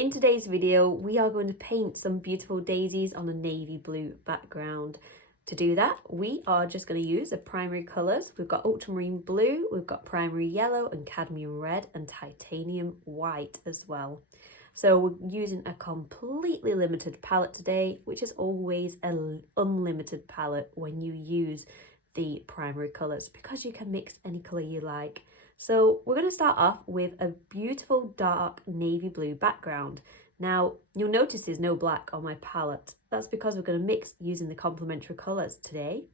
In today's video, we are going to paint some beautiful daisies on a navy blue background. To do that, we are just going to use the primary colours. We've got ultramarine blue, we've got primary yellow and cadmium red and titanium white as well. So we're using a completely limited palette today, which is always an unlimited palette when you use the primary colours because you can mix any colour you like. So we're going to start off with a beautiful dark navy blue background. Now you'll notice there's no black on my palette. That's because we're going to mix using the complementary colours today.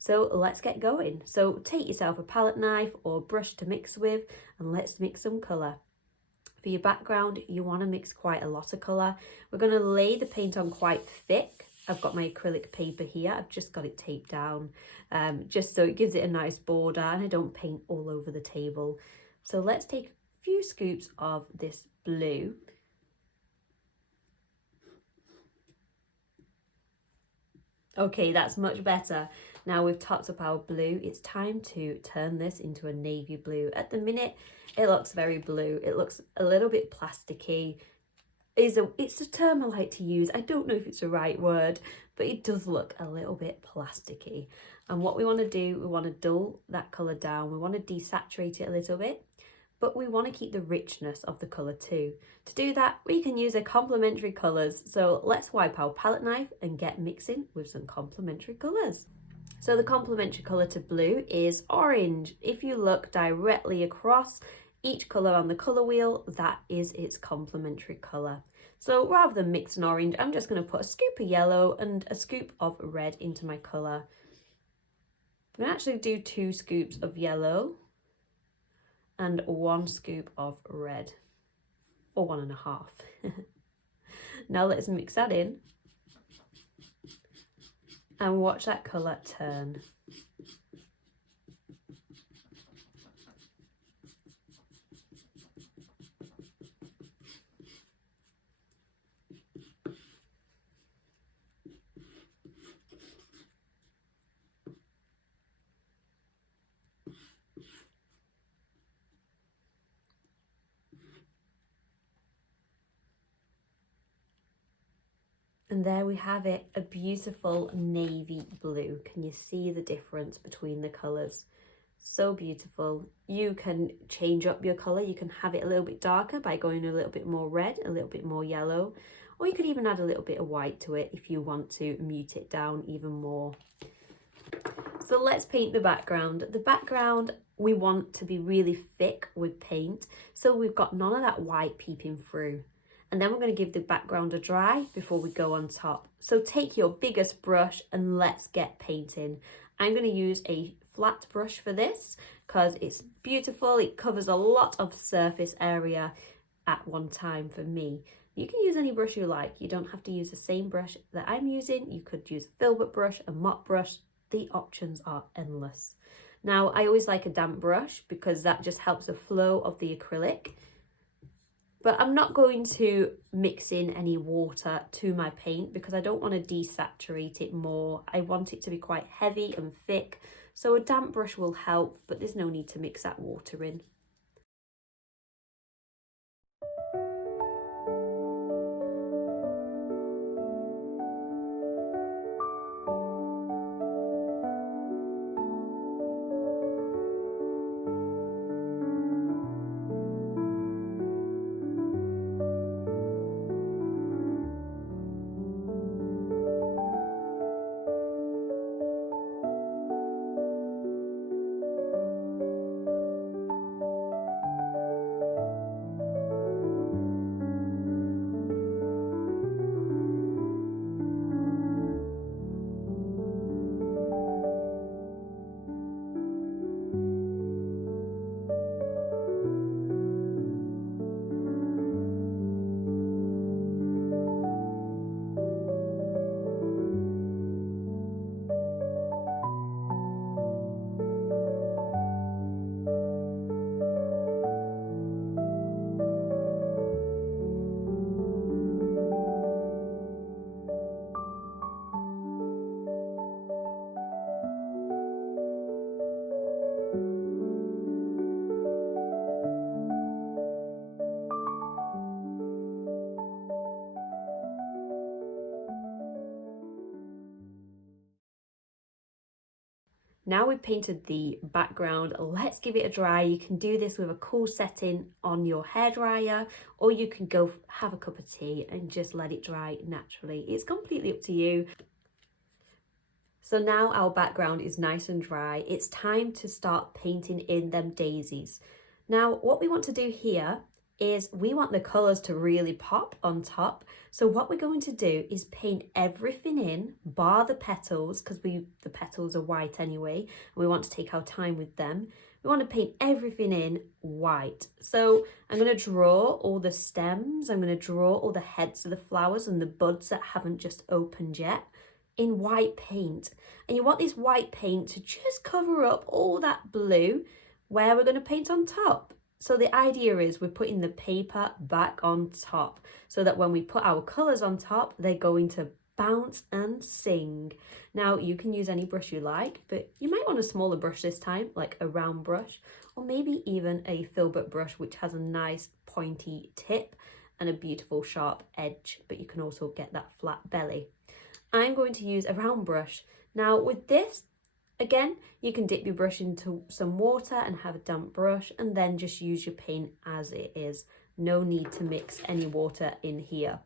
So let's get going. So take yourself a palette knife or brush to mix with and let's mix some colour. For your background, you want to mix quite a lot of colour. We're going to lay the paint on quite thick. I've got my acrylic paper here. I've just got it taped down just so it gives it a nice border and I don't paint all over the table. So let's take a few scoops of this blue. Okay, that's much better. Now we've topped up our blue, it's time to turn this into a navy blue. At the minute, it looks very blue. It looks a little bit plasticky. It's a term I like to use. I don't know if it's the right word, but it does look a little bit plasticky. And what we want to do, we want to dull that colour down. We want to desaturate it a little bit, but we want to keep the richness of the colour too. To do that, we can use a complementary colours. So let's wipe our palette knife and get mixing with some complementary colours. So the complementary colour to blue is orange. If you look directly across each colour on the colour wheel, that is its complementary colour. So rather than mix an orange, I'm just going to put a scoop of yellow and a scoop of red into my colour. I'm going to actually do 2 scoops of yellow and 1 scoop of red, or 1.5. Now let's mix that in and watch that colour turn. And there we have it, a beautiful navy blue. Can you see the difference between the colours? So beautiful. You can change up your colour. You can have it a little bit darker by going a little bit more red, a little bit more yellow, or you could even add a little bit of white to it if you want to mute it down even more. So let's paint the background. The background we want to be really thick with paint, so we've got none of that white peeping through. And then we're going to give the background a dry before we go on top. So take your biggest brush and let's get painting. I'm going to use a flat brush for this because it's beautiful. It covers a lot of surface area at one time for me. You can use any brush you like. You don't have to use the same brush that I'm using. You could use a filbert brush, a mop brush. The options are endless. Now, I always like a damp brush because that just helps the flow of the acrylic. But I'm not going to mix in any water to my paint because I don't want to desaturate it more. I want it to be quite heavy and thick. So a damp brush will help, but there's no need to mix that water in. Now we've painted the background, let's give it a dry. You can do this with a cool setting on your hairdryer, or you can go have a cup of tea and just let it dry naturally. It's completely up to you. So now our background is nice and dry. It's time to start painting in them daisies. Now, what we want to do here is we want the colours to really pop on top. So what we're going to do is paint everything in, bar the petals, because the petals are white anyway, and we want to take our time with them. We want to paint everything in white. So I'm going to draw all the stems, I'm going to draw all the heads of the flowers and the buds that haven't just opened yet in white paint. And you want this white paint to just cover up all that blue where we're going to paint on top. So the idea is we're putting the paper back on top so that when we put our colours on top, they're going to bounce and sing. Now you can use any brush you like, but you might want a smaller brush this time, like a round brush, or maybe even a filbert brush, which has a nice pointy tip and a beautiful sharp edge, but you can also get that flat belly. I'm going to use a round brush. Now with this, again, you can dip your brush into some water and have a damp brush and then just use your paint as it is. No need to mix any water in here.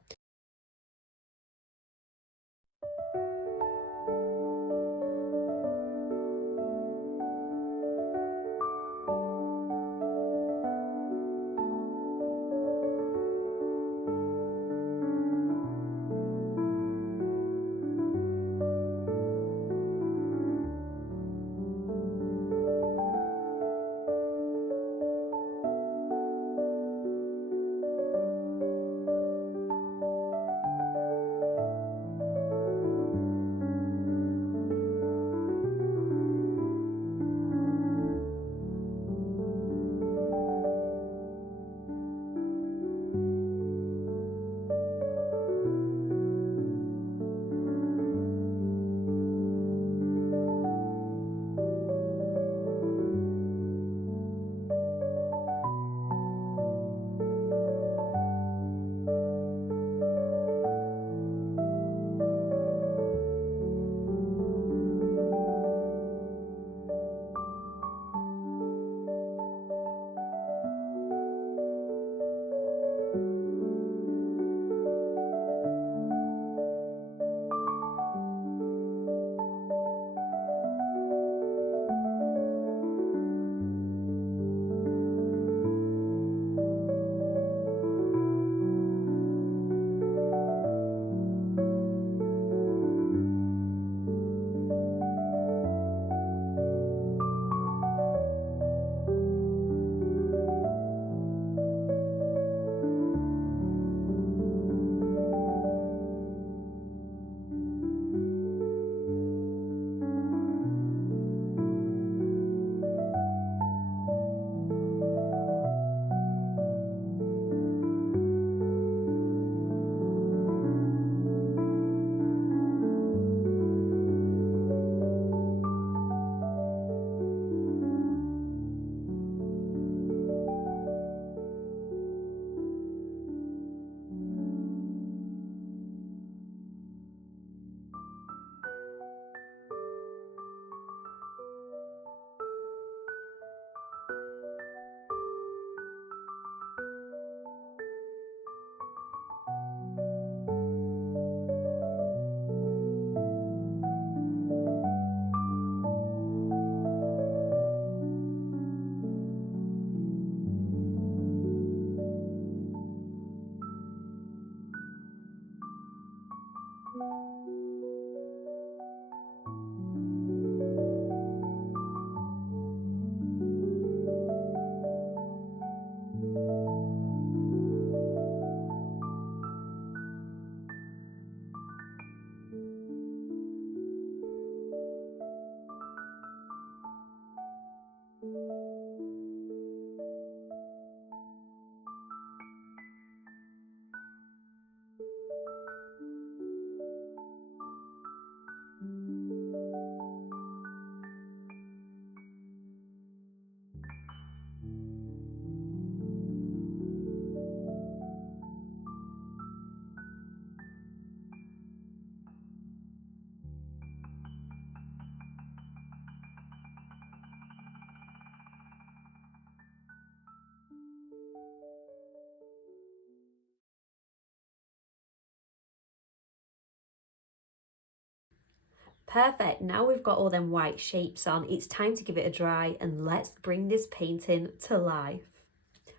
Perfect, now we've got all them white shapes on, it's time to give it a dry and let's bring this painting to life.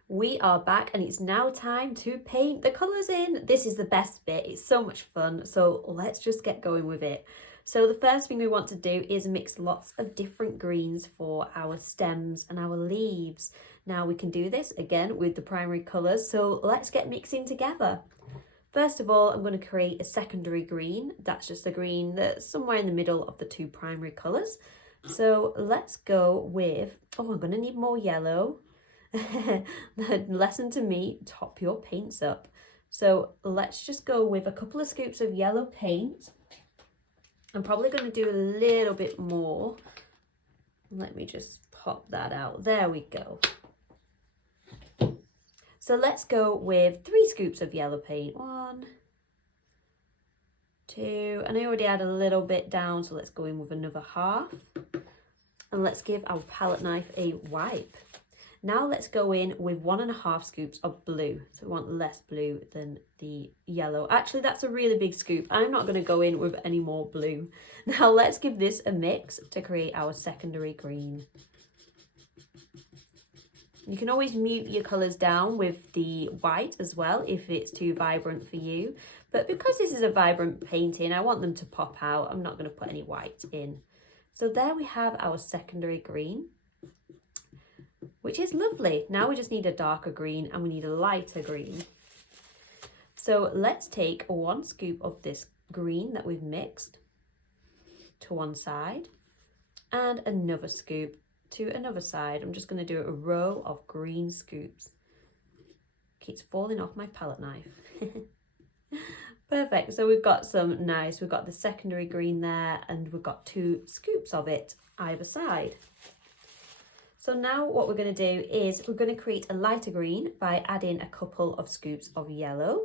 We are back and it's now time to paint the colours in. This is the best bit, it's so much fun, so let's just get going with it. So the first thing we want to do is mix lots of different greens for our stems and our leaves. Now we can do this again with the primary colours, so let's get mixing together. First of all, I'm going to create a secondary green. That's just a green that's somewhere in the middle of the two primary colours. So let's go with, oh, I'm going to need more yellow. Lesson to me, top your paints up. So let's just go with a couple of scoops of yellow paint. I'm probably going to do a little bit more. Let me just pop that out. There we go. So let's go with 3 scoops of yellow paint. 1, 2, and I already had a little bit down, so let's go in with another half. And let's give our palette knife a wipe. Now let's go in with 1.5 scoops of blue. So we want less blue than the yellow. Actually, that's a really big scoop. I'm not going to go in with any more blue. Now let's give this a mix to create our secondary green. You can always mute your colours down with the white as well if it's too vibrant for you. But because this is a vibrant painting, I want them to pop out. I'm not going to put any white in. So there we have our secondary green, which is lovely. Now we just need a darker green and we need a lighter green. So let's take 1 scoop of this green that we've mixed to one side and another scoop to another side. I'm just going to do a row of green scoops. Keeps falling off my palette knife. Perfect. So we've got some nice, we've got the secondary green there and we've got 2 scoops of it either side. So now what we're going to do is we're going to create a lighter green by adding a couple of scoops of yellow.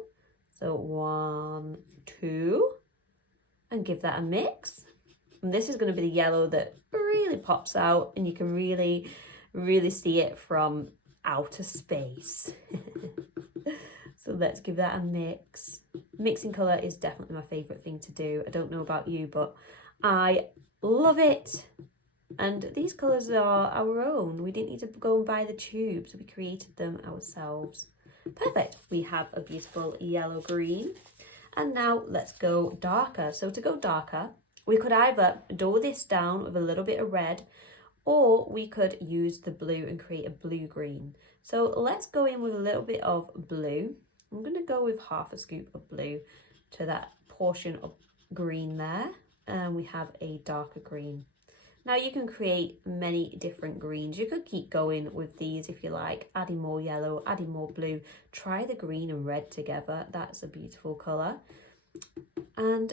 So 1, 2, and give that a mix. And this is going to be the yellow that really pops out and you can really, really see it from outer space. So let's give that a mix. Mixing colour is definitely my favourite thing to do. I don't know about you, but I love it. And these colours are our own. We didn't need to go and buy the tubes. We created them ourselves. Perfect. We have a beautiful yellow green. And now let's go darker. So to go darker, we could either dull this down with a little bit of red, or we could use the blue and create a blue-green. So let's go in with a little bit of blue. I'm going to go with half a scoop of blue to that portion of green there. And we have a darker green. Now you can create many different greens. You could keep going with these if you like, adding more yellow, adding more blue. Try the green and red together. That's a beautiful colour. And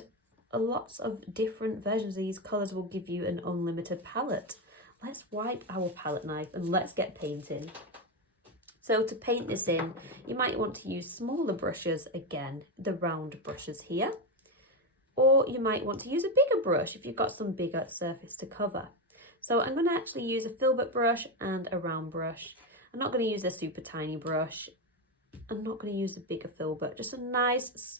lots of different versions of these colours will give you an unlimited palette. Let's wipe our palette knife and let's get painting. So to paint this in, you might want to use smaller brushes again, the round brushes here. Or you might want to use a bigger brush if you've got some bigger surface to cover. So I'm going to actually use a filbert brush and a round brush. I'm not going to use a super tiny brush. I'm not going to use the bigger filbert, just a nice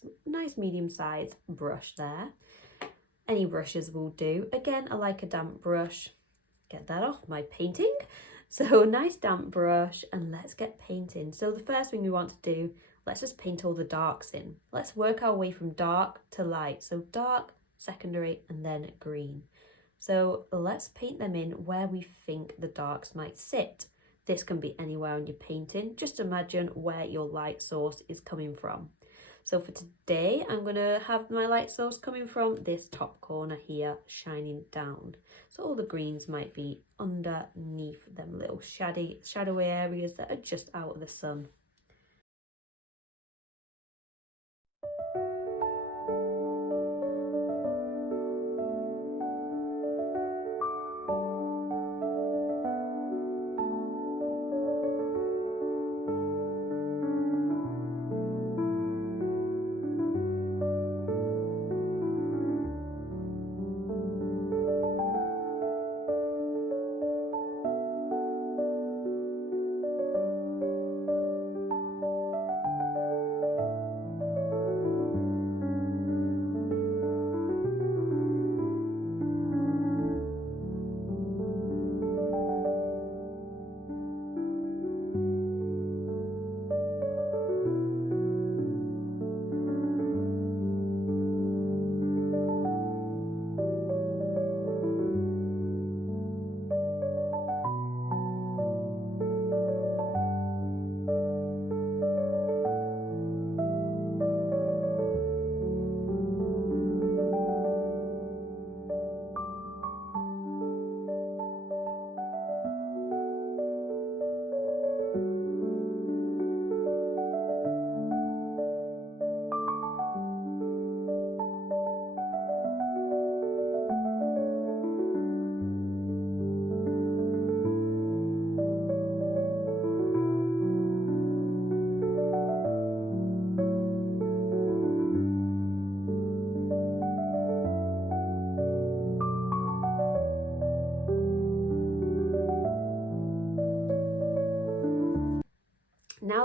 medium-sized brush there. Any brushes will do. Again, I like a damp brush. Get that off my painting. So nice damp brush and let's get painting. So the first thing we want to do, let's just paint all the darks in. Let's work our way from dark to light. So dark, secondary, and then green. So let's paint them in where we think the darks might sit. This can be anywhere in your painting. Just imagine where your light source is coming from. So for today, I'm going to have my light source coming from this top corner here, shining down. So all the greens might be underneath them little shadowy areas that are just out of the sun.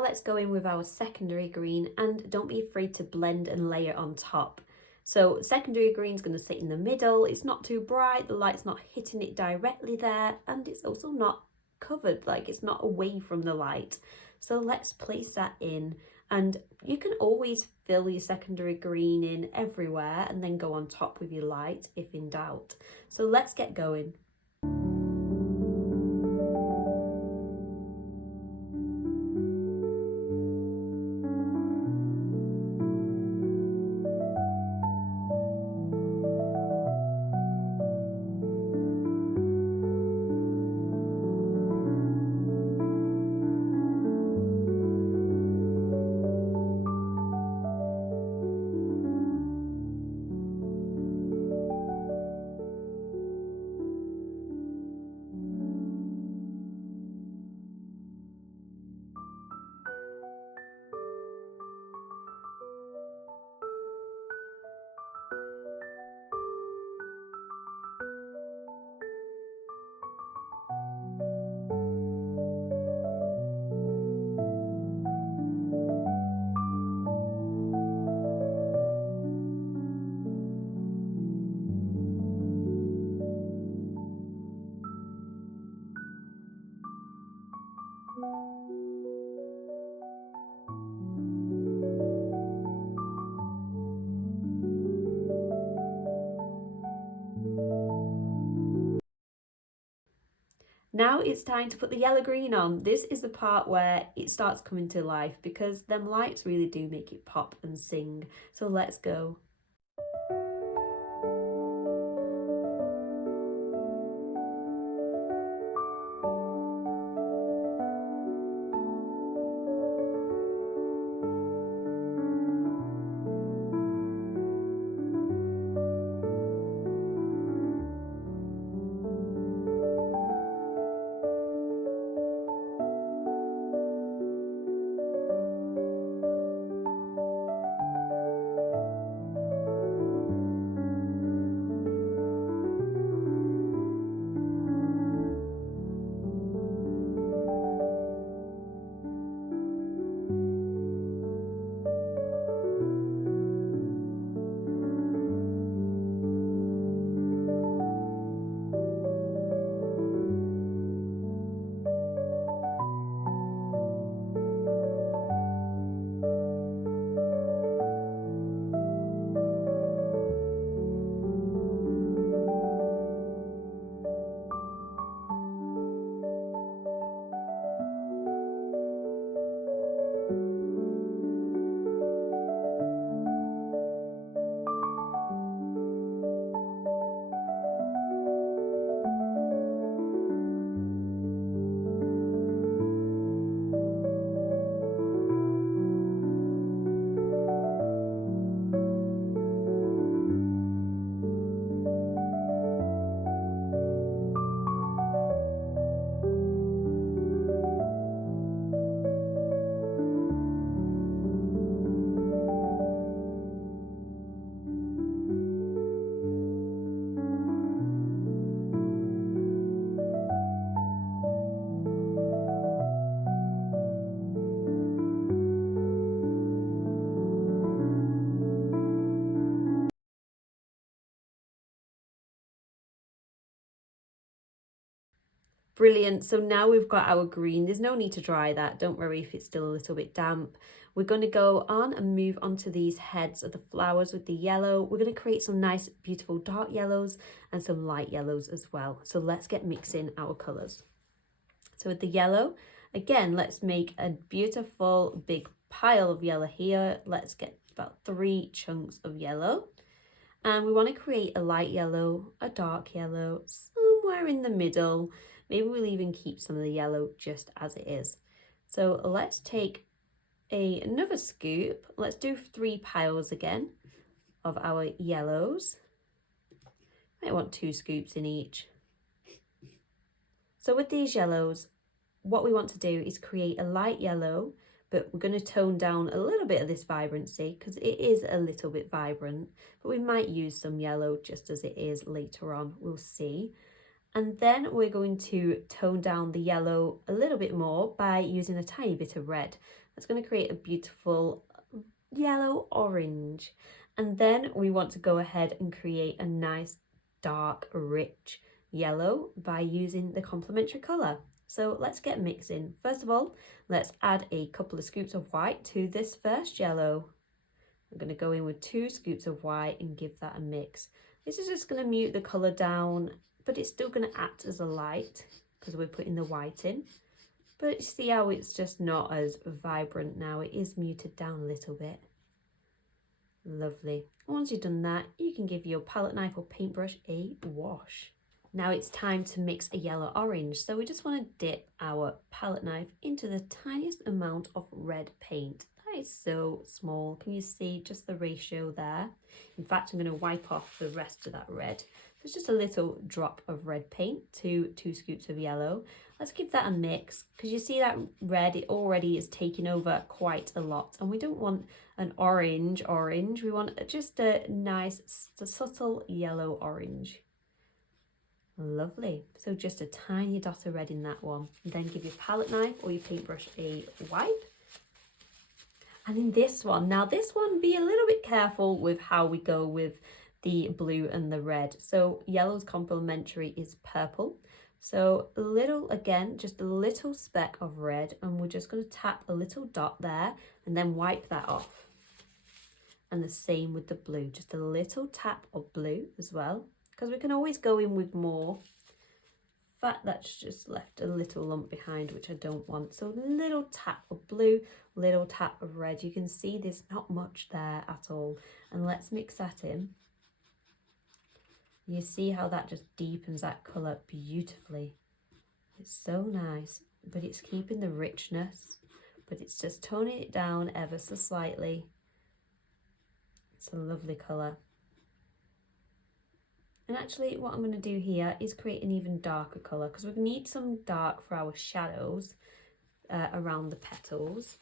now let's go in with our secondary green, and don't be afraid to blend and layer on top. So secondary green is going to sit in the middle. It's not too bright, the light's not hitting it directly there, and it's also not covered, like it's not away from the light. So let's place that in, and you can always fill your secondary green in everywhere and then go on top with your light if in doubt. So let's get going. Now it's time to put the yellow green on. This is the part where it starts coming to life because them lights really do make it pop and sing. So let's go. Brilliant. So now we've got our green. There's no need to dry that. Don't worry if it's still a little bit damp. We're going to go on and move on to these heads of the flowers with the yellow. We're going to create some nice, beautiful dark yellows and some light yellows as well. So let's get mixing our colours. So with the yellow, again, let's make a beautiful big pile of yellow here. Let's get about 3 chunks of yellow. And we want to create a light yellow, a dark yellow, somewhere in the middle. Maybe we'll even keep some of the yellow just as it is. So let's take another scoop. Let's do 3 piles again of our yellows. I want 2 scoops in each. So with these yellows, what we want to do is create a light yellow, but we're going to tone down a little bit of this vibrancy because it is a little bit vibrant, but we might use some yellow just as it is later on, we'll see. And then we're going to tone down the yellow a little bit more by using a tiny bit of red. It's going to create a beautiful yellow orange. And then we want to go ahead and create a nice dark rich yellow by using the complementary colour. So let's get mixing. First of all, let's add a couple of scoops of white to this first yellow. I'm going to go in with 2 scoops of white and give that a mix. This is just going to mute the colour down, but it's still going to act as a light because we're putting the white in. But you see how it's just not as vibrant now. It is muted down a little bit. Lovely. Once you've done that, you can give your palette knife or paintbrush a wash. Now it's time to mix a yellow orange. So we just want to dip our palette knife into the tiniest amount of red paint. That is so small. Can you see just the ratio there? In fact, I'm going to wipe off the rest of that red. So it's just a little drop of red paint to 2 scoops of yellow. Let's give that a mix because you see that red, it already is taking over quite a lot, and we don't want an orange. We want just a nice subtle yellow orange. Lovely. So just a tiny dot of red in that one. And then give your palette knife or your paintbrush a wipe. And in this one, now this one, be a little bit careful with how we go with the blue and the red. So yellow's complementary is purple. So a little, again, just a little speck of red, and we're just going to tap a little dot there and then wipe that off. And the same with the blue, just a little tap of blue as well, because we can always go in with more. In fact, that's just left a little lump behind, which I don't want. So a little tap of blue, little tap of red. You can see there's not much there at all. And let's mix that in. You see how that just deepens that colour beautifully. It's so nice, but it's keeping the richness, but it's just toning it down ever so slightly. It's a lovely colour. And actually what I'm going to do here is create an even darker colour because we need some dark for our shadows around the petals.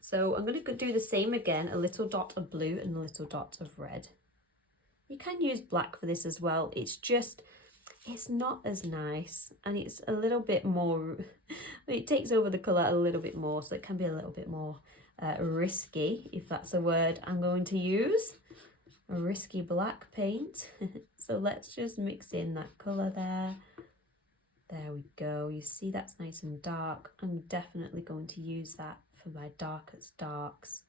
So I'm going to do the same again, a little dot of blue and a little dot of red. You can use black for this as well. It's just, it's not as nice and it's a little bit more, it takes over the colour a little bit more, so it can be a little bit more risky, if that's a word I'm going to use. A risky black paint. So let's just mix in that colour there. There we go. You see that's nice and dark. I'm definitely going to use that for my darkest darks.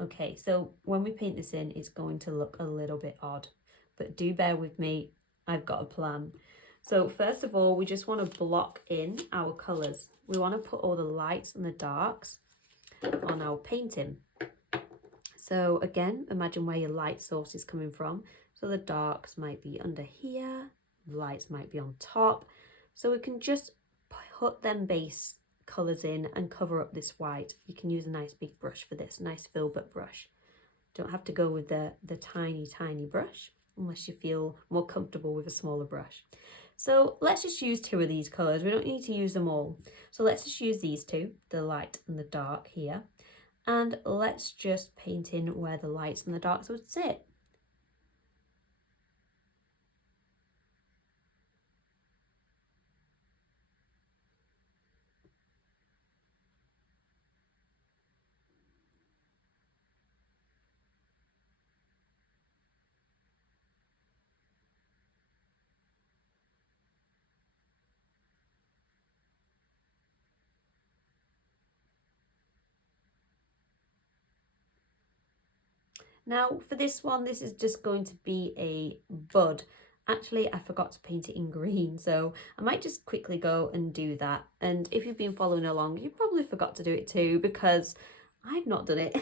Okay, so when we paint this in, it's going to look a little bit odd, but do bear with me, I've got a plan. So first of all, we just want to block in our colours. We want to put all the lights and the darks on our painting. So again, imagine where your light source is coming from. So the darks might be under here, the lights might be on top. So we can just put them base colours in and cover up this white. You can use a nice big brush for this, nice filbert brush. Don't have to go with the tiny brush unless you feel more comfortable with a smaller brush. So let's just use 2 of these colours. We don't need to use them all. So let's just use these 2, the light and the dark here. And let's just paint in where the lights and the darks would sit. Now for this one, this is just going to be a bud. Actually, I forgot to paint it in green, so I might just quickly go and do that. And if you've been following along, you probably forgot to do it too because I've not done it.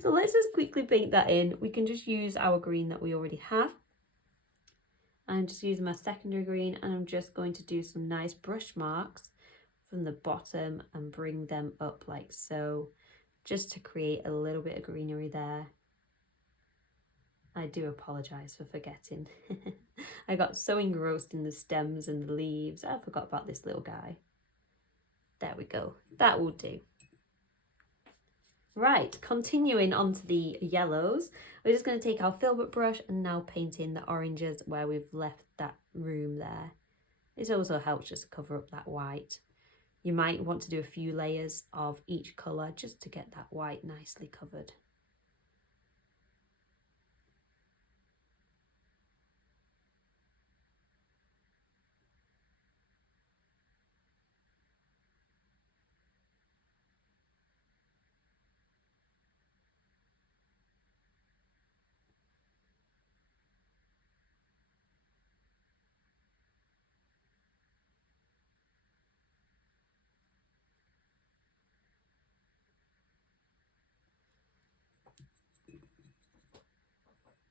So let's just quickly paint that in. We can just use our green that we already have. I'm just using my secondary green and I'm just going to do some nice brush marks from the bottom and bring them up like so, just to create a little bit of greenery there. I do apologise for forgetting. I got so engrossed in the stems and the leaves, I forgot about this little guy. There we go, that will do. Right, continuing on to the yellows, we're just going to take our filbert brush and now paint in the oranges where we've left that room there. It also helps just to cover up that white. You might want to do a few layers of each colour just to get that white nicely covered.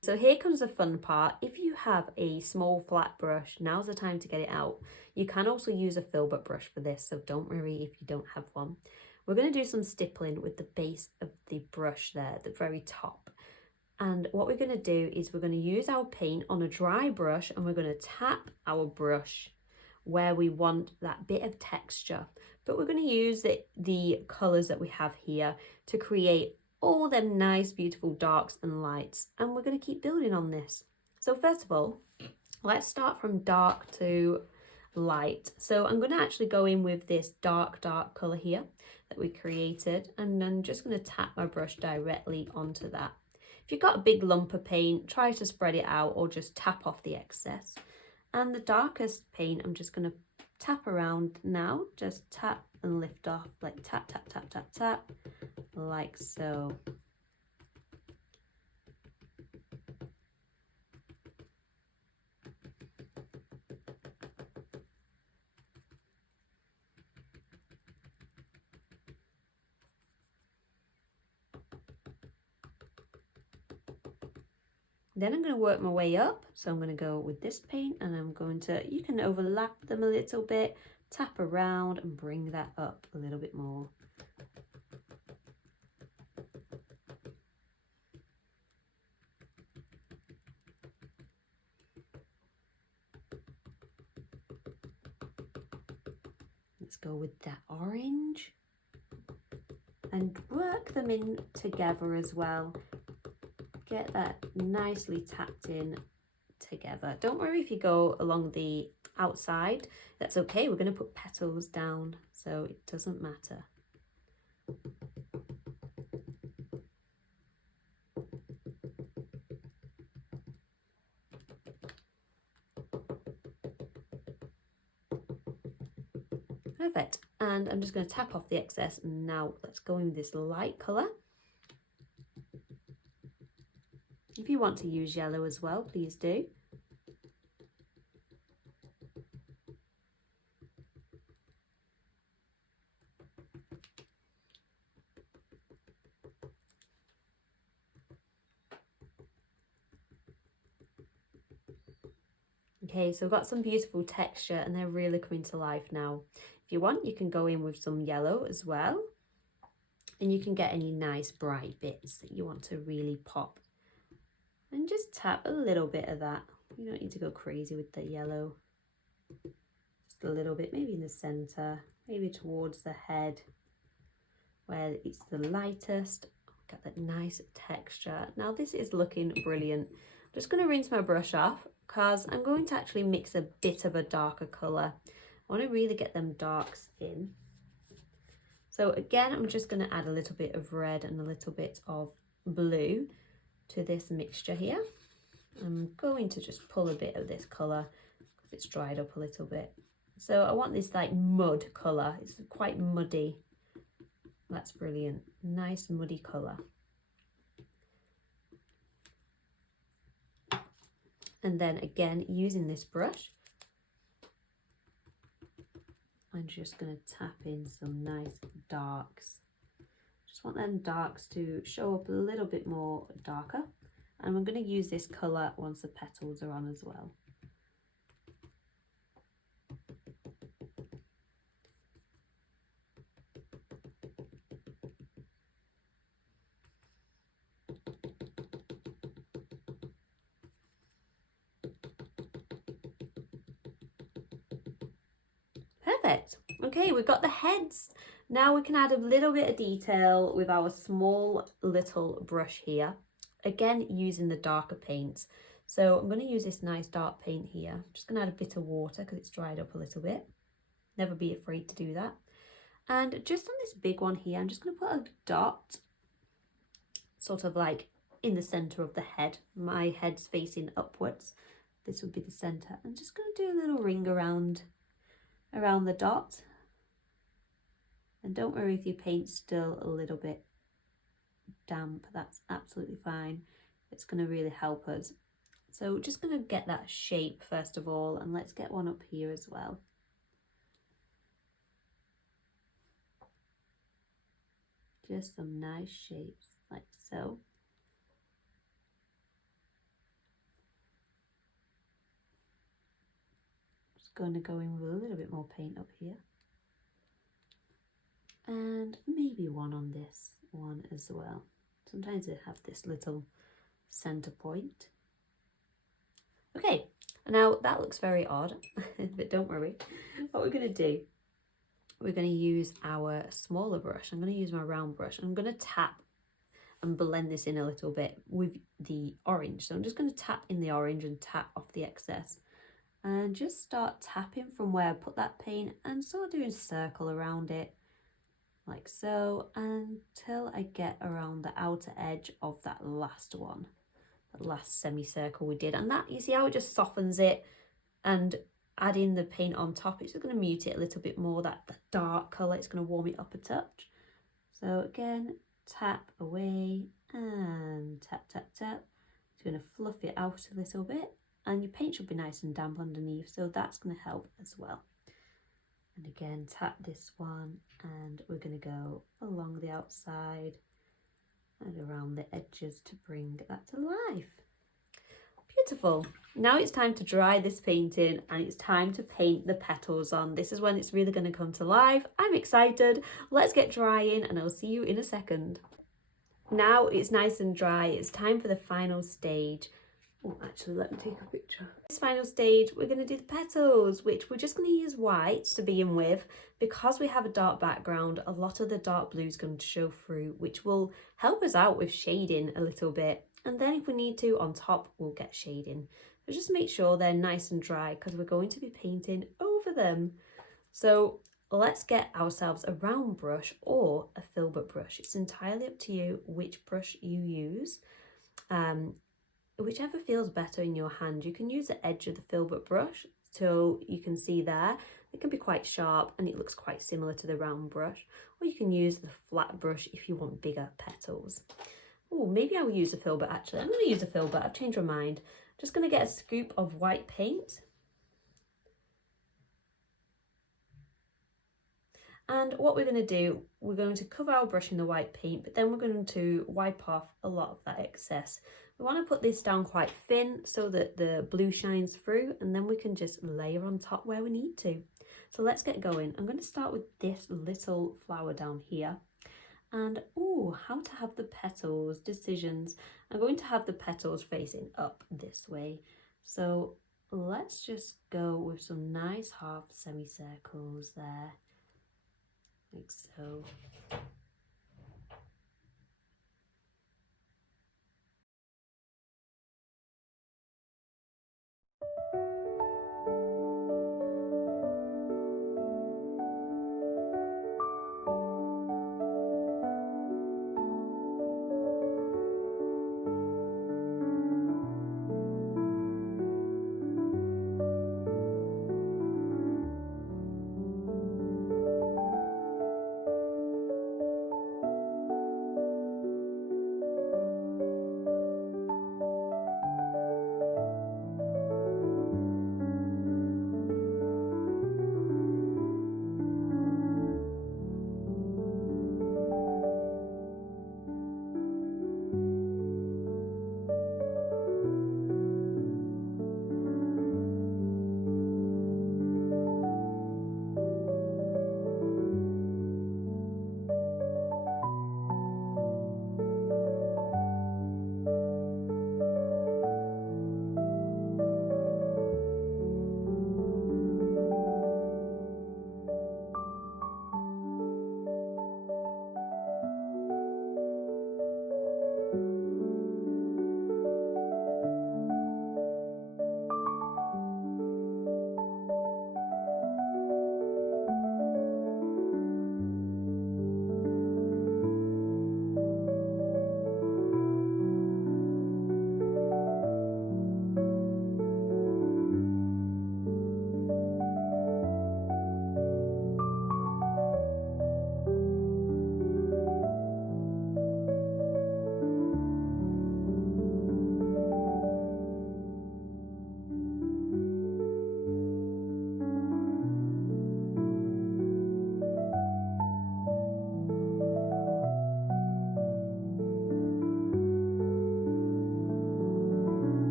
So here comes the fun part. If you have a small flat brush, now's the time to get it out. You can also use a filbert brush for this, so don't worry if you don't have one. We're going to do some stippling with the base of the brush there at the very top. And what we're going to do is we're going to use our paint on a dry brush, and we're going to tap our brush where we want that bit of texture. But we're going to use the colours that we have here to create all them nice beautiful darks and lights, and we're going to keep building on this. So first of all, let's start from dark to light. So I'm going to actually go in with this dark colour here that we created, and I'm just going to tap my brush directly onto that. If you've got a big lump of paint, try to spread it out or just tap off the excess. And the darkest paint, I'm just going to tap around now, just tap and lift off, like tap, tap, tap, tap, tap, like so. Then I'm going to work my way up. So I'm going to go with this paint, and I'm going to, you can overlap them a little bit, tap around and bring that up a little bit more. Let's go with that orange and work them in together as well. Get that nicely tapped in together. Don't worry if you go along the outside, that's okay. We're going to put petals down, so it doesn't matter. Perfect. And I'm just going to tap off the excess. Now let's go in with this light colour. If you want to use yellow as well, please do. Okay, so I've got some beautiful texture and they're really coming to life now. If you want, you can go in with some yellow as well. And you can get any nice bright bits that you want to really pop. And just tap a little bit of that. You don't need to go crazy with the yellow. Just a little bit, maybe in the center, maybe towards the head where it's the lightest. Get that nice texture. Now this is looking brilliant. I'm just going to rinse my brush off because I'm going to actually mix a bit of a darker color. I want to really get them darks in. So again, I'm just going to add a little bit of red and a little bit of blue to this mixture here. I'm going to just pull a bit of this colour because it's dried up a little bit. So I want this like mud colour. It's quite muddy. That's brilliant. Nice muddy colour. And then again, using this brush, I'm just going to tap in some nice darks. Just want them darks to show up a little bit more darker. And I'm going to use this colour once the petals are on as well. Perfect. Okay, we've got the heads. Now we can add a little bit of detail with our small little brush here. Again, using the darker paints. So I'm going to use this nice dark paint here. I'm just going to add a bit of water because it's dried up a little bit. Never be afraid to do that. And just on this big one here, I'm just going to put a dot sort of like in the center of the head. My head's facing upwards. This would be the center. I'm just going to do a little ring around the dot. And don't worry if your paint's still a little bit damp, that's absolutely fine. It's going to really help us. So just going to get that shape first of all, and let's get one up here as well. Just some nice shapes like so. Just going to go in with a little bit more paint up here. And maybe one on this one as well. Sometimes they have this little center point. Okay, now that looks very odd, but don't worry. What we're going to do, we're going to use our smaller brush. I'm going to use my round brush. I'm going to tap and blend this in a little bit with the orange. So I'm just going to tap in the orange and tap off the excess. And just start tapping from where I put that paint and start doing a circle around it. Like so, until I get around the outer edge of that last one, the last semicircle we did. And that, you see how it just softens it, and adding the paint on top, it's just going to mute it a little bit more, that dark colour, it's going to warm it up a touch. So again, tap away and tap, tap, tap. It's going to fluff it out a little bit, and your paint should be nice and damp underneath, so that's going to help as well. And again, tap this one, and we're going to go along the outside and around the edges to bring that to life. Beautiful. Now it's time to dry this painting, and it's time to paint the petals on. This is when it's really going to come to life. I'm excited. Let's get drying, and I'll see you in a second. Now it's nice and dry. It's time for the final stage. Oh, actually, let me take a picture. This final stage, we're going to do the petals, which we're just going to use white to begin with. Because we have a dark background, a lot of the dark blue is going to show through, which will help us out with shading a little bit. And then if we need to, on top, we'll get shading. So just make sure they're nice and dry, because we're going to be painting over them. So let's get ourselves a round brush or a filbert brush. It's entirely up to you which brush you use. Whichever feels better in your hand. You can use the edge of the filbert brush, so you can see there it can be quite sharp and it looks quite similar to the round brush, or you can use the flat brush if you want bigger petals. Oh, maybe I'll use a filbert actually. I'm going to use a filbert, I've changed my mind. Just going to get a scoop of white paint. And what we're going to do, we're going to cover our brush in the white paint, but then we're going to wipe off a lot of that excess. We want to put this down quite thin so that the blue shines through, and then we can just layer on top where we need to. So let's get going. I'm going to start with this little flower down here. And how to have the petals, decisions. I'm going to have the petals facing up this way. So let's just go with some nice half semicircles there. Like so.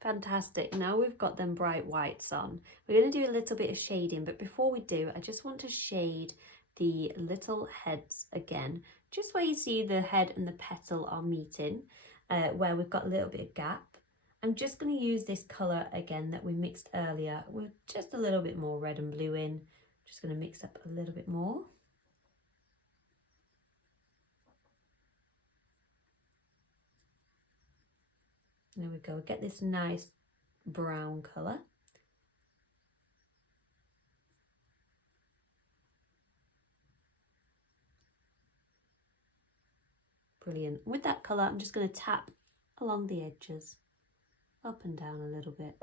Fantastic. Now we've got them bright whites on. We're going to do a little bit of shading, but before we do, I just want to shade the little heads again, just where you see the head and the petal are meeting, where we've got a little bit of gap. I'm just going to use this colour again that we mixed earlier with just a little bit more red and blue in. Just going to mix up a little bit more. There we go, get this nice brown colour. Brilliant. With that colour, I'm just going to tap along the edges, up and down a little bit.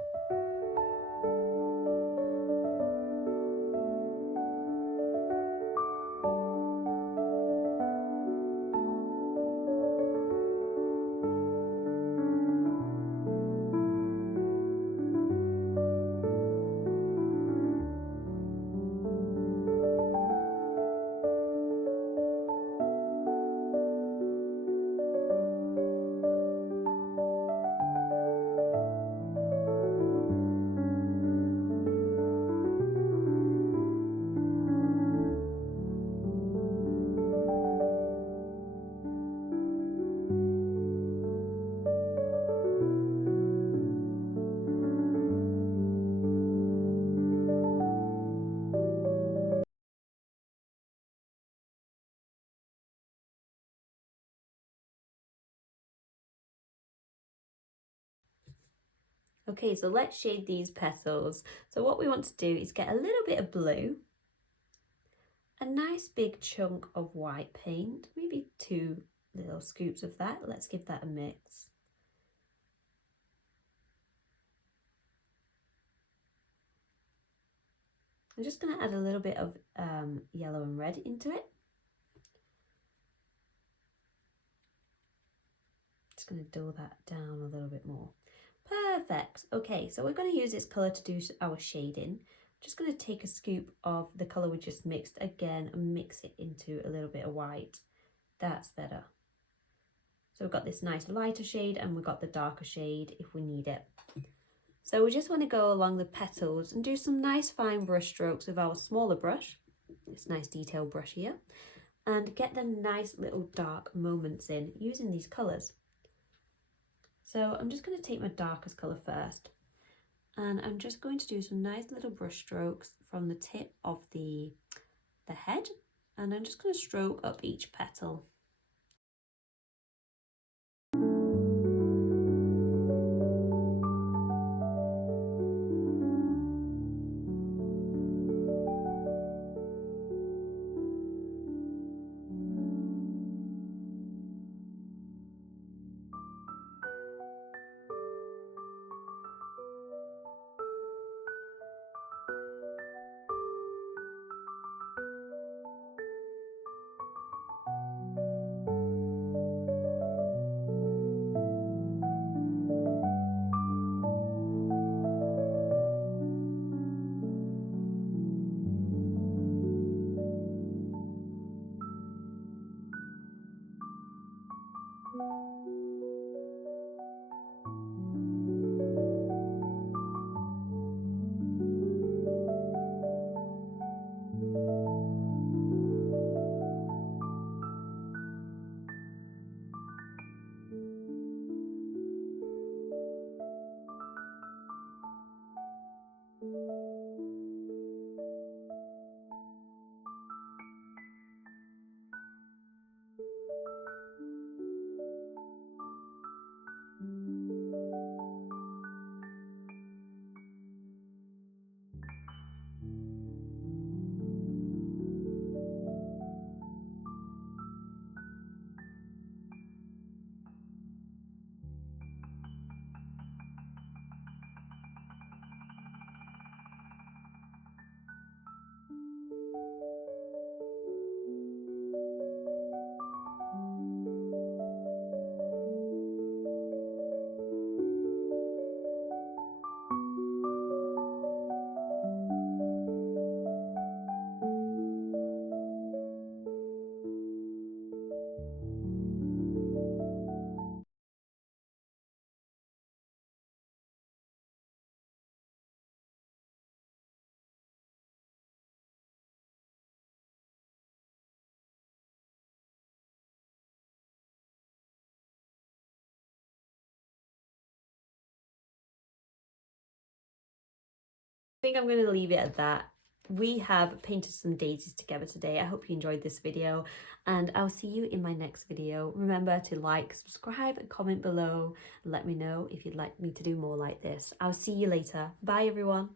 Okay, so let's shade these petals. So what we want to do is get a little bit of blue, a nice big chunk of white paint, maybe 2 little scoops of that. Let's give that a mix. I'm just going to add a little bit of yellow and red into it. Just going to dull that down a little bit more. Perfect. Okay, so we're going to use this colour to do our shading. Just going to take a scoop of the colour we just mixed again and mix it into a little bit of white. That's better. So we've got this nice lighter shade and we've got the darker shade if we need it. So we just want to go along the petals and do some nice fine brush strokes with our smaller brush, this nice detail brush here, and get them nice little dark moments in using these colours. So I'm just going to take my darkest colour first, and I'm just going to do some nice little brush strokes from the tip of the head, and I'm just going to stroke up each petal. think I'm going to leave it at that. We have painted some daisies together today. I hope you enjoyed this video, and I'll see you in my next video. Remember to like, subscribe, and comment below. Let me know if you'd like me to do more like this. I'll see you later. Bye everyone.